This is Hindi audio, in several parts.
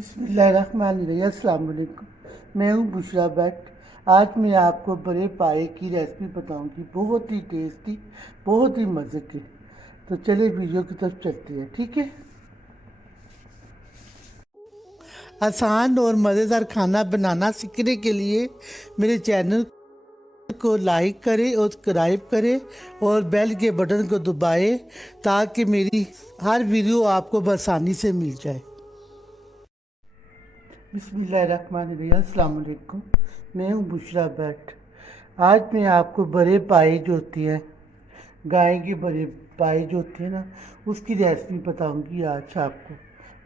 बिस्मिल्लाहिर्रहमानिर्रहीम। अस्सलाम वालेकुम। मैं हूँ बुशरा भट्ट। आज मैं आपको बड़े पाए की रेसिपी बताऊंगी, बहुत ही टेस्टी, बहुत ही मज़े की। तो चलिए वीडियो की तरफ चलते हैं, ठीक है। आसान और मज़ेदार खाना बनाना सीखने के लिए मेरे चैनल को लाइक करें और सब्सक्राइब करें और बेल के बटन को दबाएं ताकि मेरी हर वीडियो आपको आसानी से मिल जाए। बिस्मिल्लाहिर्रहमानिर्रहीम। अस्सलाम वालेकुम। मैं हूँ बुशरा भट्ट। आज मैं आपको बड़े पाए जो होती हैं, गाय के बड़े पाए जो होती हैं ना, उसकी रेसिपी बताऊंगी आज आपको।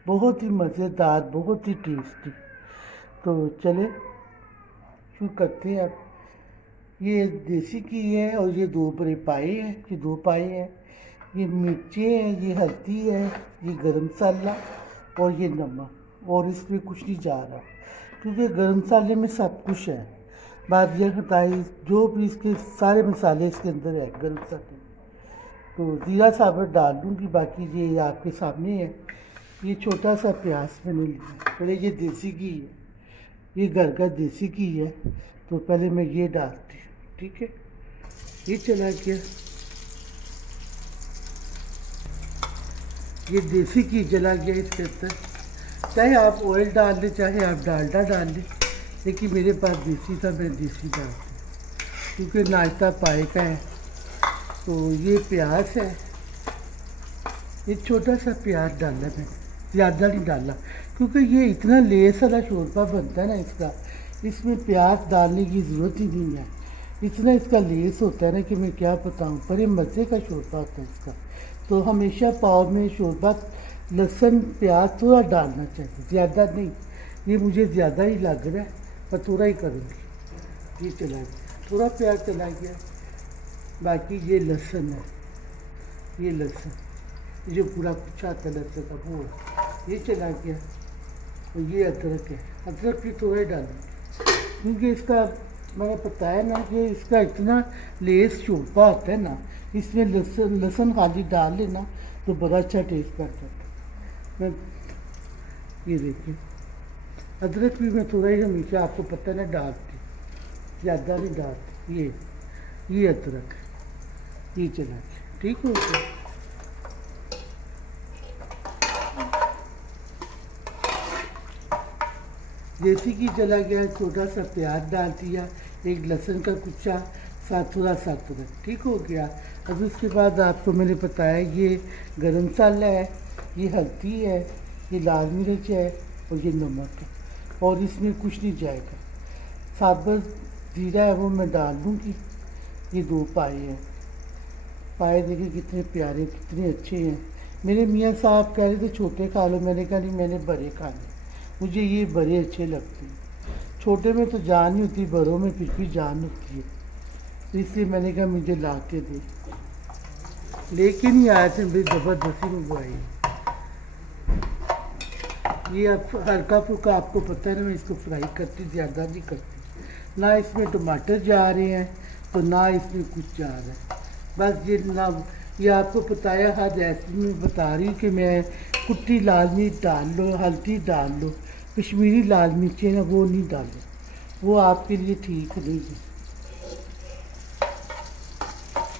बहुत ही मज़ेदार, बहुत ही टेस्टी। तो चले शुरू करते हैं। अब ये देसी घी है और ये दो बड़े पाए हैं, ये दो पाए हैं। ये मिर्ची है, ये हल्दी है, ये गरम मसाला और ये नमक, और इसमें कुछ नहीं जा रहा क्योंकि गरम मसाले में सब कुछ है। बात यह बताई, जो भी इसके सारे मसाले इसके अंदर है गरम मसाले में। तो ज़ीरा साबुत डाल दूँगी, बाकी ये आपके सामने है। ये छोटा सा प्याज मैंने लिया, पहले ये देसी घी है, ये घर का देसी घी है। तो पहले मैं ये डालती हूँ, ठीक है। ये चला गया, ये देसी घी जला गया इसके अंदर। चाहे आप ऑयल डाल लें, चाहे आप डालडा डाल लें, लेकिन मेरे पास देसी था, मैं देसी डालती हूँ क्योंकि नाश्ता पाए का है। तो ये प्याज है, ये छोटा सा प्याज डाला मैंने, ज़्यादा नहीं डाला क्योंकि ये इतना लेस वाला शोरबा बनता है ना इसका, इसमें प्याज डालने की ज़रूरत ही नहीं है। इतना इसका लेस होता है ना कि मैं क्या बताऊँ, पर ये मज़े का शोरबा होता है इसका। तो हमेशा पाव में शोरबा लहसुन प्याज थोड़ा डालना चाहिए, ज़्यादा नहीं। ये मुझे ज़्यादा ही लग रहा है, पर थोड़ा ही करूँगी। ये चला गया, थोड़ा प्याज चला गया। बाकी ये लहसुन है, ये लहसुन, ये जो पूरा कुछ आता है लहसुन का वो, ये चला गया। और ये अदरक है, अदरक भी थोड़ा ही डालूँगी क्योंकि इसका मैंने बताया ना कि इसका इतना लेस शोरबा होता है ना, इसमें लहसुन लहसुन खाली डाल लेना तो बड़ा अच्छा टेस्ट कर जाता है। मैं ये देखिए, अदरक भी मैं थोड़ा ही हमेशा आपको पता है ना डालती, ज़्यादा नहीं डालती। ये अदरक है, ये चला गया, ठीक हो गया। देसी घी चला गया, छोटा सा प्याज डाल दिया, एक लहसुन का कुचा, साथ थोड़ा सा अदरक, ठीक हो गया। अब उसके बाद आपको मैंने बताया ये गरम मसाला है, ये हल्दी है, ये लाल मिर्च है और ये नमक है, और इसमें कुछ नहीं जाएगा। साबुत जीरा है वो मैं डाल दूँगी। ये दो पाए हैं, पाए देखिए कितने प्यारे, कितने अच्छे हैं। मेरे मियाँ साहब कह रहे थे छोटे खा लो, मैंने कहा नहीं, मैंने बड़े खाने, मुझे ये बड़े अच्छे लगते हैं। छोटे में तो जान नहीं होती, बड़ों में फिर भी जान होती है। तो इसलिए मैंने कहा मुझे ला के दे, लेकिन ही आए थे, बड़ी ज़बरदस्ती मंगवाई। ये अब हल्का फुल्का आपको पता है ना, मैं इसको फ्राई करती, ज़्यादा नहीं करती। ना इसमें टमाटर जा रहे हैं तो ना इसमें कुछ जा रहा है। बस ये ना, ये आपको बताया हर रेसिपी में बता रही हूँ कि मैं कुट्टी लाल मिर्च डाल लो, हल्दी डाल लो, कश्मीरी लाल मिर्चें ना वो नहीं डालो, वो आपके लिए ठीक नहीं है।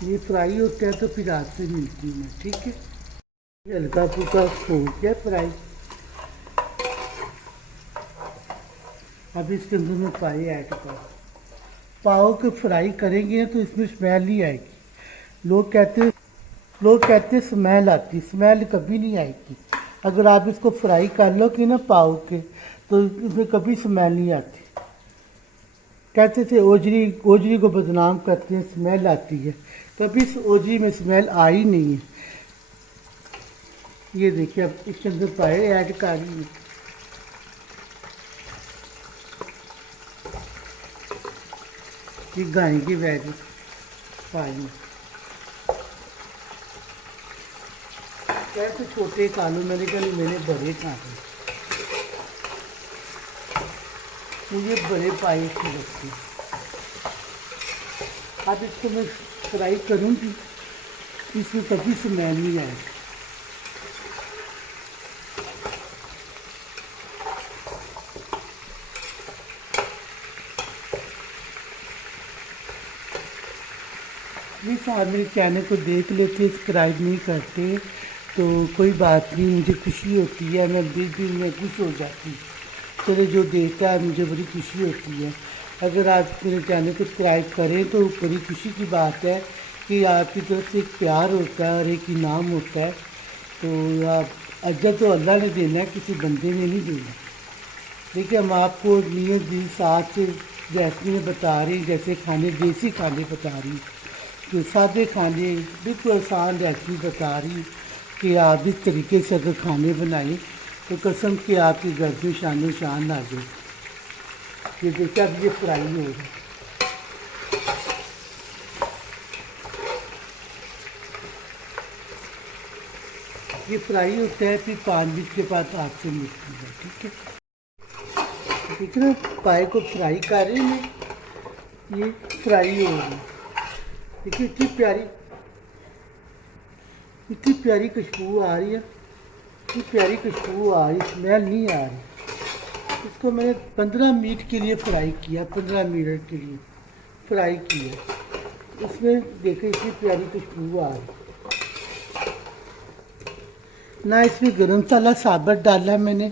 ये फ्राई होता है तो फिर आपसे मिलती हूँ मैं, ठीक है। ये हल्का फुल्का हो गया फ्राई। अब इसके अंदर में पाए ऐड करो। पाव को फ्राई करेंगे ना तो इसमें स्मेल नहीं आएगी। लोग कहते स्मेल आती, स्मेल कभी नहीं आएगी। अगर आप इसको फ्राई कर लो कि ना पाव के, तो इसमें कभी स्मेल नहीं आती। कहते थे ओजरी ओजरी को बदनाम करते हैं, स्मेल आती है, कभी इस ओजरी में स्मेल आई नहीं है। ये देखिए अब इसके अंदर पाए ऐड कर ली। ये गाय की वैली पाई, कैसे छोटे खा लो, मैंने कहा नहीं, मैंने बड़े खाने, मुझे बड़े पाए अच्छी लगती। अब इसको मैं फ्राई करूँगी, इसमें कभी स्मेल नहीं आएगी। प्लीज़ आप मेरे चैनल को देख लेते, सब्सक्राइब नहीं करते तो कोई बात नहीं, मुझे खुशी होती है, मैं दिल में खुश हो जाती हूँ। चलो जो देता है मुझे बड़ी खुशी होती है। अगर आप मेरे चैनल को सब्सक्राइब करें तो बड़ी खुशी की बात है कि आपकी तरफ से एक प्यार होता है और एक इनाम होता है। तो आप अज्जत तो अल्लाह ने देना है, किसी बंदे ने नहीं देना। देखिए हम आपको नियत दी साथ से जैसमीन बता रही, जैसे खाने देसी खाने बता रही, कि सादे खाने बिल्कुल आसान रेसिपी बता रही कि आप इस तरीके से अगर खाने बनाएं तो कसम के आपके घर में शानो शान आ जाए। ये देखिए अब ये फ्राई हो रहा है। ये फ्राई होता है, फिर 5 मिनट के बाद आपसे मिलती है। ठीक है, ठीक है ना, पाए को फ्राई कर रहे हैं, ये फ्राई हो रही है। देखिए इतनी प्यारी खुशबू आ रही है, इतनी प्यारी खुशबू आ रही, स्मेल नहीं आ रही। इसको मैंने 15 मिनट के लिए फ्राई किया, 15 मिनट के लिए फ्राई किया। इसमें देखिए इतनी प्यारी खुशबू आ रही। ना इसमें गरम मसाला साबुत डाला है मैंने,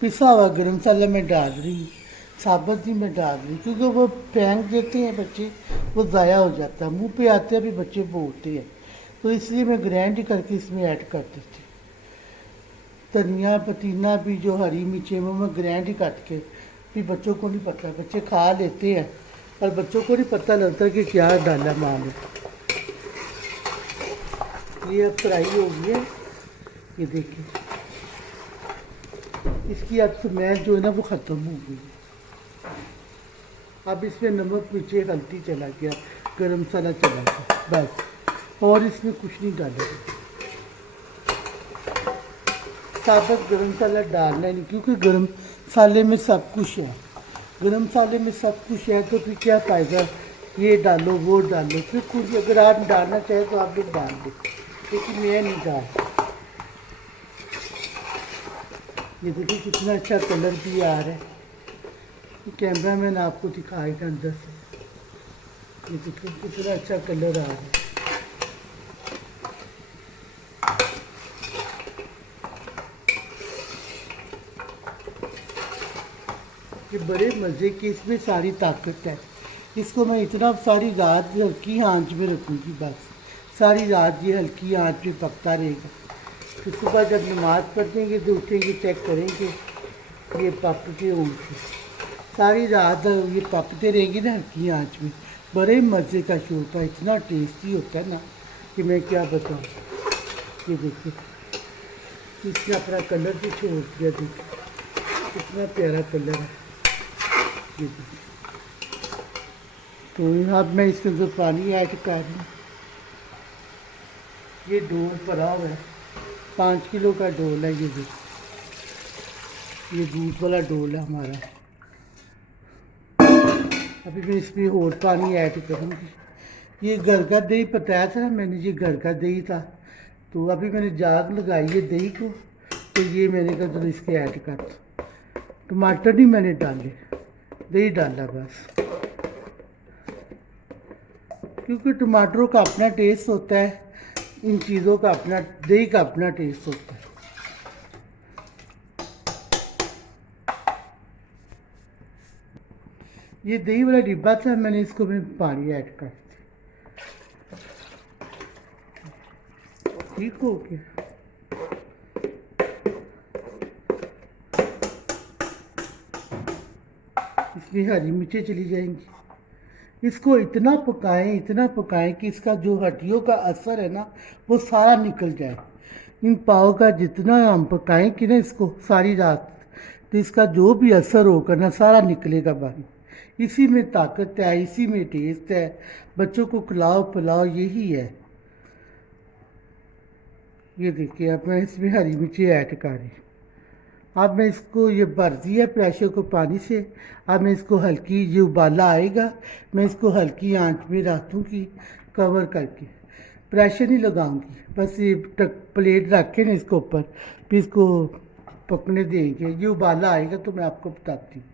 पिसा हुआ गरम मसाला मैं डाल रही हूँ, साबुत ही मैं डाल रही हूँ, क्योंकि वो फेंक देते हैं बच्चे, वो ज़ाया हो जाता है, मुंह पे आते हैं, अभी बच्चे बोलते हैं, तो इसलिए मैं ग्राइंड करके इसमें ऐड कर देती। धनिया पुदीना भी जो हरी मिर्चें वो मैं ग्राइंड काट के, भी बच्चों को नहीं पता, बच्चे खा लेते हैं और बच्चों को नहीं पता लगता कि क्या डाला माँ ने। ये अब फ्राई हो गई है, ये देखिए इसकी अब स्मेल जो है ना वो ख़त्म हो गई। अब इसमें नमक मिर्ची हल्दी चला गया, गरम मसाला चला गया, बस, और इसमें कुछ नहीं डालेगा। साबुत गरम मसाला डालना है नहीं, क्योंकि गरम मसाले में सब कुछ है, गरम मसाले में सब कुछ है, तो फिर क्या फ़ायदा ये डालो वो डालो, फिर कुछ अगर आप डालना चाहें तो आप लोग डाल दो, लेकिन मैं नहीं डाल। ये देखिए कितना अच्छा कलर भी आ रहा है, कैमरा मैन आपको दिखाएगा अंदर से। ये देखिए कितना अच्छा कलर आ रहा है। ये बड़े मज़े की, इसमें सारी ताकत है। इसको मैं इतना सारी रात हल्की आंच में रखूँगी, बस सारी रात ये हल्की आंच में पकता रहेगा। फिर सुबह जब नमाज़ पढ़ देंगे तो उठेंगे, चेक करेंगे ये पक के होंगे। सारी रात ये पकते रहेंगे ना हल्की आंच में, बड़े मज़े का शो होता है, इतना टेस्टी होता है ना कि मैं क्या बताऊँ। ये देखिए इसने अपना कलर भी छोड़ दिया, देखिए कितना प्यारा कलर है। ये देखिए, तो अब मैं इसके अंदर पानी ऐड कर रही हूँ। ये डोल पड़ा हुआ है, 5 किलो का डोल है, ये देखिए ये दूध वाला डोल है हमारा। अभी मैं इसमें और पानी ऐड करूँगी। ये घर का दही बताया था ना मैंने, ये घर का दही था, तो अभी मैंने जाग लगाई है दही को, तो ये मैंने कहा चलो इसके ऐड कर दो। टमाटर नहीं मैंने डाले, दही डाला बस, क्योंकि टमाटरों का अपना टेस्ट होता है, इन चीज़ों का अपना, दही का अपना टेस्ट होता है। ये दही वाला डिब्बा था, मैंने इसको मैं पानी ऐड कर दिया। ठीक हो गया। इसमें हरी मिर्चें चली जाएंगी। इसको इतना पकाएं कि इसका जो हड्डियों का असर है ना वो सारा निकल जाए। इन पाव का जितना हम पकाएं कि ना इसको सारी रात, तो इसका जो भी असर होगा ना सारा निकलेगा बाहर। इसी में ताकत है, इसी में टेस्ट है। बच्चों को खिलाओ पिलाओ, यही है। ये देखिए अब मैं इसमें हरी मिर्ची ऐड कर रही। अब मैं इसको, ये भर दिया प्रेशर को पानी से, अब मैं इसको हल्की, ये उबाला आएगा, मैं इसको हल्की आंच में रख दूँगी कवर करके, प्रेशर नहीं लगाऊंगी, बस ये प्लेट रख के ना इसको ऊपर, फिर इसको पकने देंगे। ये उबाला आएगा तो मैं आपको बताती हूँ,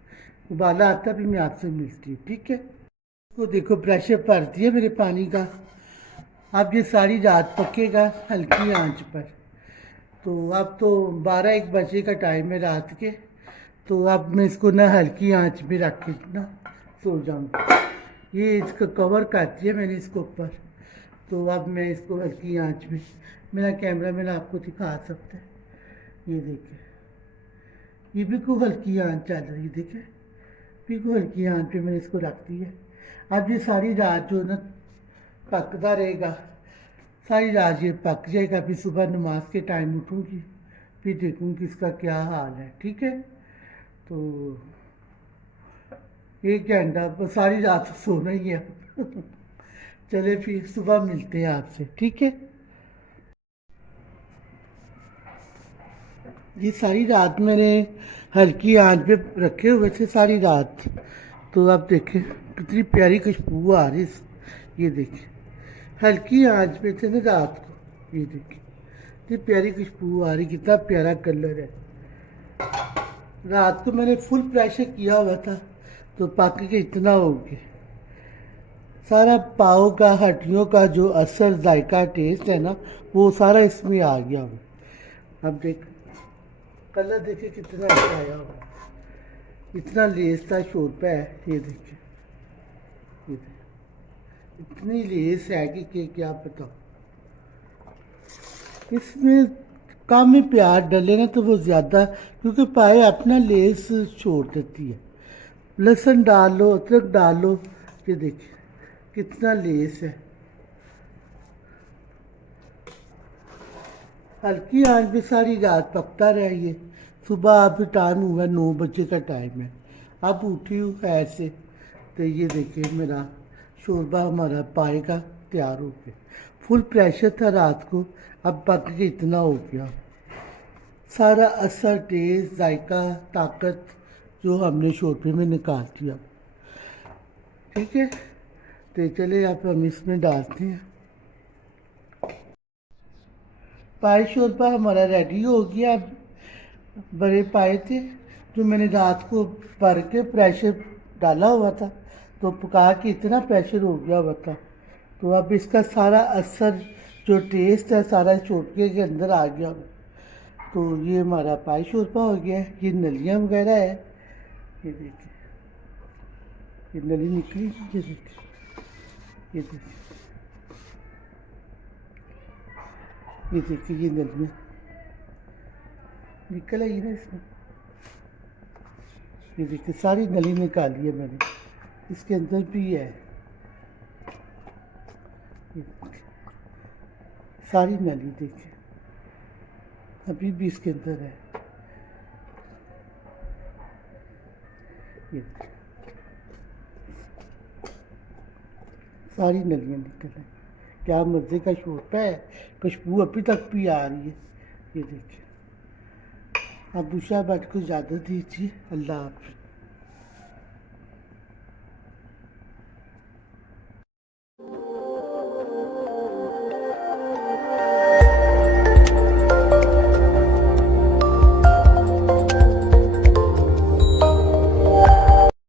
उबाला आता भी मैं आपसे मिलती हूँ। ठीक है, तो देखो प्रेशर भर दिया मेरे पानी का, अब ये सारी रात पकेगा हल्की आंच पर। तो अब तो 12-1 बजे का टाइम है रात के। तो अब मैं इसको ना हल्की आंच में रख के ना सो जाऊँगा। ये इसका कवर कर दिया मैंने इसको ऊपर। तो अब मैं इसको हल्की आंच में, मेरा कैमरा मैंने आपको दिखा सकता है, ये देखिए, ये बिल्कुल हल्की आंच चल रही है, देखिए बिल्कुल हल्की आंच पे मैंने इसको रख दिया। अब ये सारी रात जो ना पकता रहेगा, सारी रात ये पक जाएगा। फिर सुबह नमाज के टाइम उठूँगी, फिर देखूँगी इसका क्या हाल है। ठीक है, तो एक घंटा बस, सारी रात सोना ही है। चले फिर सुबह मिलते हैं आपसे, ठीक है। ये सारी रात मैंने हल्की आंच पे रखे हुए थे सारी रात। तो आप देखें कितनी प्यारी खुशबू आ रही है। ये देखिए हल्की आंच पे थे ना रात को, ये देखिए कितनी प्यारी खुशबू आ रही, कितना प्यारा कलर है। रात को मैंने फुल प्रेशर किया हुआ था तो पक के इतना हो गया। सारा पाव का, हड्डियों का जो असर, जायका, टेस्ट है ना, वो सारा इसमें आ गया हुआ। अब देख कलर देखिए कितना अच्छा आया हुआ, इतना लेस था शोरपा है। ये देखिए, ये देखिए इतनी लेस है कि क्या बताओ। इसमें कम में प्याज डले ना तो वो ज़्यादा, क्योंकि पाए अपना लेस छोड़ देती है। लहसुन डाल लो, अदरक डाल लो, ये देखिए कितना लेस है। हल्की आंच पे सारी रात पकता रहा ये। सुबह अब टाइम हुआ 9 बजे का टाइम है, अब उठी हूँ खैर से। तो ये देखिए मेरा शोरबा हमारा पाए का तैयार हो गया। फुल प्रेशर था रात को, अब पक के इतना हो गया। सारा असर, टेस्ट, जायका, ताकत जो हमने शोरबे में निकाल दिया। ठीक है, तो चले आप हम इसमें डालते हैं। पाए शोरबा हमारा रेडी हो गया। अब बड़े पाए थे जो मैंने रात को भर के प्रेशर डाला हुआ था, तो पका के इतना प्रेशर हो गया हुआ था। तो अब इसका सारा असर, जो टेस्ट है, सारा शोरबे के अंदर आ गया। तो ये हमारा पाए शोरबा हो गया है। ये नलियाँ वगैरह है, ये देखिए ये नली निकली, ये देखिए, ये देखिए, ये देखिए ये नलियाँ निकल आई ना इसमें। ये देखिए सारी नली निकाली है मैंने, इसके अंदर भी है, ये देखिए सारी नली देखिए अभी भी इसके अंदर है। ये सारी नलियाँ निकल आई। क्या मज़े का शोरबा है, खुशबू अभी तक भी आ रही है। ये देखिए, अब उषा भट्ट को इजाज़त दीजिए। अल्लाह हाफ़िज़।